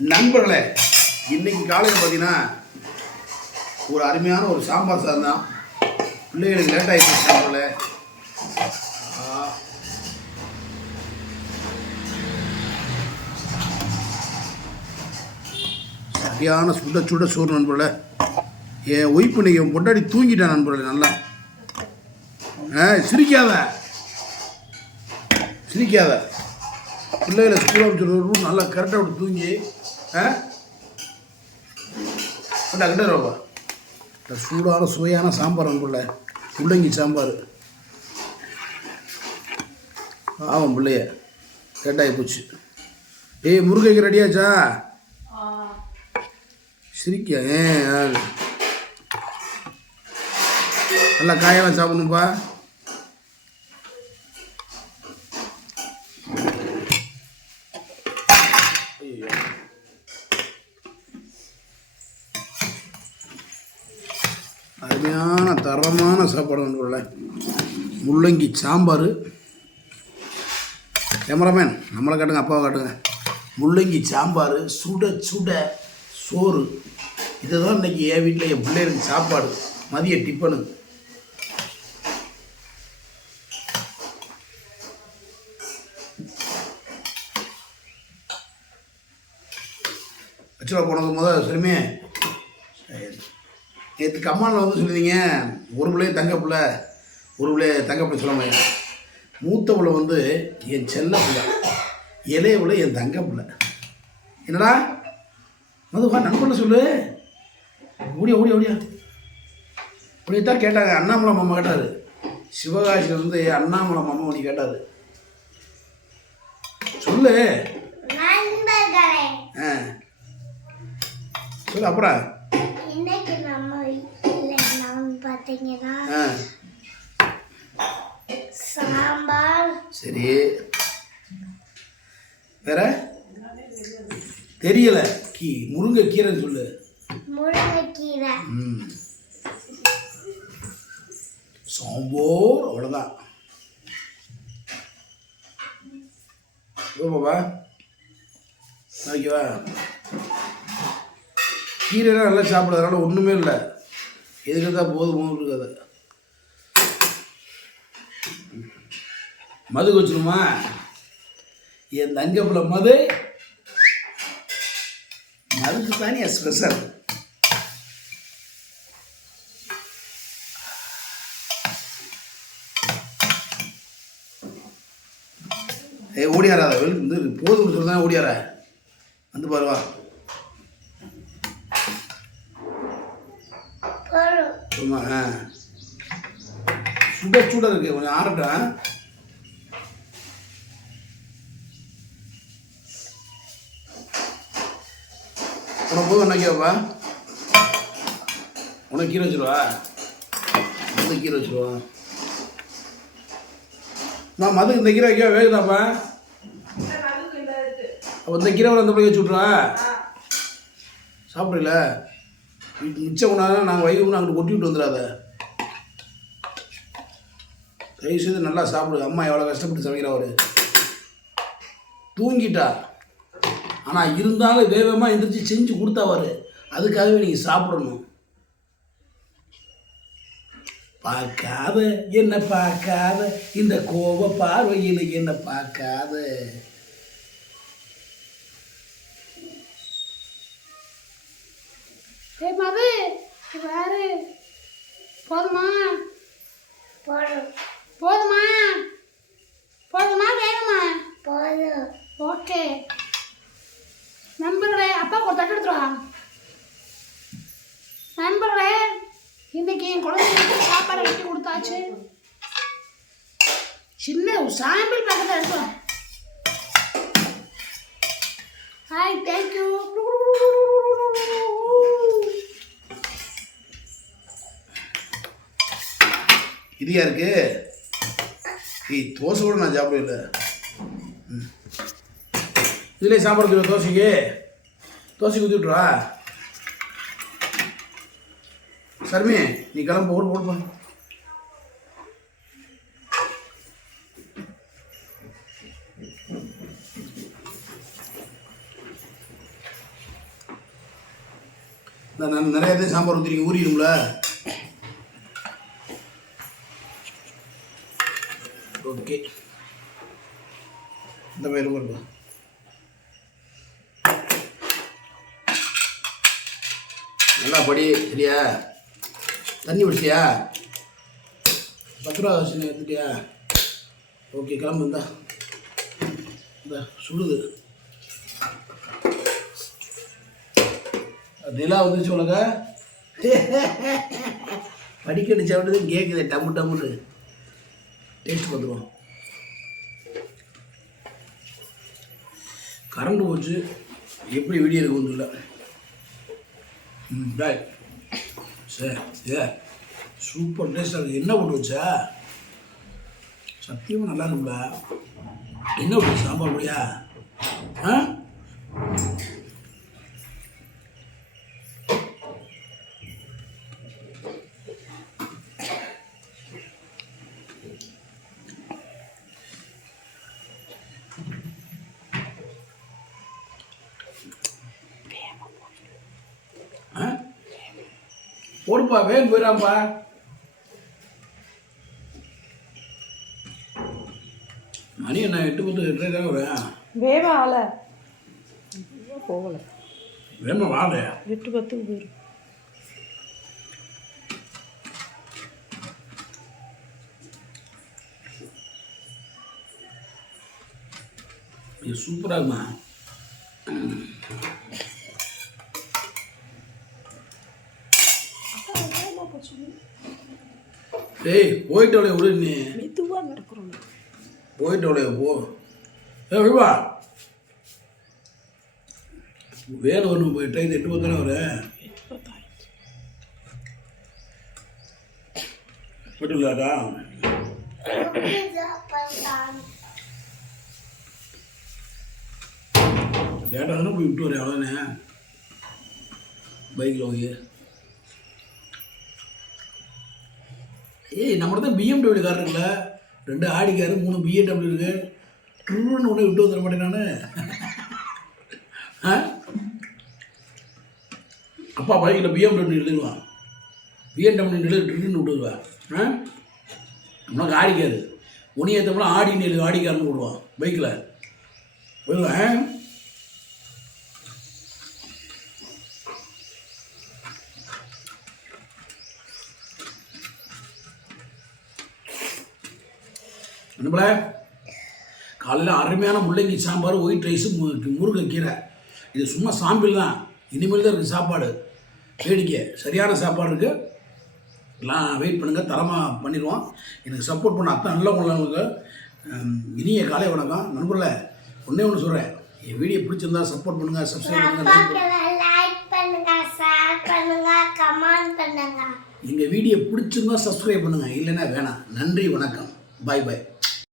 நண்பர்களே இன்னைக்கு காலையில் பார்த்தீங்கன்னா ஒரு அருமையான ஒரு சாம்பார் சாதம் தான். பிள்ளைகளுக்கு லேட் ஆகிடுச்சு நண்பர்களே சரியான சுட சுட சோறு நண்பர்களே. என் ஒய்ஃப் இன்னைக்கு என் பொண்டாடி தூங்கிட்டேன் நண்பர்களே நல்லா. ஆ சிரிக்காத. சிரிக்காத. பிள்ளைகளை ஸ்கூல் அமைச்சிருவோம் நல்லா கரெக்டாக விட்டு தூங்கி. கண்டா கண்டா ரோபா இந்த சூடான சுவையான சாம்பார் அனுப்புல முள்ளங்கி சாம்பார் ஆமாம் பிள்ளைய கேட்டாகி போச்சு ஏய் முருகைக்கு ரெடியாச்சா சிரிக்க ஏன் ஆ. நல்லா காயெல்லாம் சாப்பிடணும்ப்பா அருமையான தரமான சாப்பாடு நண்பர்களே முள்ளங்கி சாம்பார். கேமராமேன் நம்மளை காட்டுங்க அப்பாவை காட்டுங்க. முள்ளங்கி சாம்பார் சுட சுட சோறு. இதை தான் இன்றைக்கி என் வீட்டில் என் பிள்ளைகளுக்கு சாப்பாடு. மதிய டிஃபனு ஆக்சுவலாக போனது முதல் சரிமே நேற்று கம்மானில் வந்து சொல்லியிருந்தீங்க ஒரு பிள்ளைய தங்க பிள்ளை ஒரு பிள்ளைய தங்க பிள்ளை சொல்ல முடியாது மூத்த பிள்ளை வந்து என் செல்ல பிள்ளை இளைய பிள்ளை என் தங்க பிள்ளை. என்னடா? மதுவா நண்பர்ல சொல்லு. ஓடியா ஓடியா ஓடியா. இப்படித்தான் கேட்டாங்க அண்ணாமலை மாமா கேட்டார். சிவகாசியில் இருந்து அண்ணாமலை மாமா நீ கேட்டார். சொல்லு. ஆ. சொல்லு அப்புறம். பார்த்தீங்கன்னா சாம்பார். சரி. வேற? தெரியல. கீ முருங்கை கீரைன்னு சொல்லு. முருங்கைக்கீரை. ம். சாம்பார் அவ்வளோதான் பாபா ஓகேவா கீரைலாம் நல்லா சாப்பிட்றதுனால ஒன்றுமே இல்லை. எதுக்கு தான் போதும் இருக்காது. மது வச்சிருமா என் தங்கப்பில் மது? மதுக்கு தானே ஸ்பெஷல் ஏய் ஓடியாரா வெளி வந்து போதும்னு சொல்லி தான் ஓடியார? வந்து பாருவா போதும் சும்மா சுட சுட இருக்கு கொஞ்சம் ஆறட்டும் உனக்கு போதும் என்ன கேப்பா உனக்கு கீரை வச்சிருவா? வந்து கீரை வச்சிருவா? நான் மது இந்த கீரை வைக்க வேகுதாப்பா? அப்போ இந்த கீரை அந்த போய் வச்சு விட்ருவா சாப்பிடல மிச்சம் கொண்டாந்து நாங்கள் வைகை நாங்கள் கொட்டி விட்டு வந்துடாத. தயவு செய்து நல்லா சாப்பிடு. அம்மா எவ்வளோ கஷ்டப்பட்டு சமைக்கிறா தூங்கிட்டா. ஆனால் இருந்தாலும் வேகமாக எந்திரிச்சு செஞ்சு கொடுத்தாவார் அதுக்காகவே நீங்கள் சாப்பிடணும். பார்க்காத என்ன பார்க்காத. இந்த கோப பார்வையில் என்ன பார்க்காத. ஏய் மது வேறு போதுமா? போதும். போதுமா? போதுமா வேணுமா? போதும். ஓகே. நண்பர்களே அப்பா ஒரு தட்டு எடுத்துருவா நண்பர்களே இன்னைக்கு என் குழந்தைங்களுக்கு சாப்பாடு வெட்டி கொடுத்தாச்சு. சின்ன ஒரு சாம்பிள் பக்கத்தில் எடுத்துவா ஹாய் தேங்க்யூ இதையா இருக்கு. ஏய் தோசை கூட நான் சாப்பிடல இல்லை. இதுலயே சாம்பார் ஊற்றிடுவா தோசைக்கு. தோசைக்கு ஊற்றி சர்மி நீ கிளம்ப ஊர் போடுப்பா நான் நிறைய சாம்பார் ஊற்றிருக்கீங்க ஊறிடும்ல. ஓகே. இந்த மாதிரி பாருங்க. நல்லா படி சரியா? தண்ணி பிடிச்சியா பத்து ரூபா வச்சு எடுத்துட்டியா? ஓகே கிளம்பு இந்தா. இந்த சுடுது. நிலா வந்துச்சு உனக்கு? படிக்கடி சாப்பிட்டது கேட்குது டம்மு டம்முன்னு டேஸ்ட் பார்த்துருவோம் கரண்ட் போச்சு. எப்படி வெடி இருக்குன்னு தெரியல. ம் பாய் சரி ஏ சூப்பர் டேஸ்ட் இருக்குது என்ன போட்டு வச்சா? சத்தியமாக நல்லா இருக்கும்ல என்ன போட்டு சாம்பார் பொடியா? ஆ? போடுப்பா வேன் போயிடாம்பா மணி என்ன எட்டு பத்து எட்டரை தான் வரேன் வேவ ஆல போகல. வேமா வாழ. எட்டு பத்துக்கு போயிடும் இது சூப்பராக இருக்குமா? ஏய் போயிட்டு அவளைய விடு நீ. மெதுவாக நடக்கிறோம் போயிட்டு அவளைய போ. ஏ விழுவா வேலை ஒன்று போயிட்டா இது எட்டு பத்து தானே வரேன் போயிட்டு விளையாடா. லேட்டாக தானே போய் விட்டு வரேன் அவ்வளோதானே பைக்கில் போய் ஏய் நம்மளோட தான் பிஎம்டபிள்யூ கார் இருக்குல்ல? ரெண்டு ஆடி காரு மூணு பிஎம்டபிள்யூ இருக்கு. ட்ரூன்னு ஒன்று விட்டு வந்துட மாட்டேன் நான். ஆ? அப்பா பைக்கில் பிஎம்டபிள்யூ எழுதுவான் பிஎம்டபிள்யூ எழுது ட்ரூன்னு விட்டு ஆ? உனக்கு ஆடிக்காது காரு. உனி ஆடி நெல் ஆடி விடுவான் பைக்கில். நம்மள காலையில் அருமையான முள்ளங்கி சாம்பார் ஒயிட் ரைஸு முருங்கைக்கீரை இது சும்மா சாம்பிள் தான். இனிமேல் தான் இருக்குது சாப்பாடு. வேடிக்கை. சரியான சாப்பாடு இருக்குது எல்லாம் வெயிட் பண்ணுங்கள் தரமாக பண்ணிடுவோம். எனக்கு சப்போர்ட் பண்ண அத்தனை நல்ல உள்ளவங்களுக்கு இனிய காலை வணக்கம். நண்பர்களே ஒன்றே ஒன்று சொல்கிறேன் என் வீடியோ பிடிச்சிருந்தா சப்போர்ட் பண்ணுங்கள் சப்ஸ்கிரைப் பண்ணுங்கள் எங்கள் வீடியோ பிடிச்சிருந்தா சப்ஸ்கிரைப் பண்ணுங்கள் இல்லைன்னா வேணாம். நன்றி வணக்கம். பாய் பாய்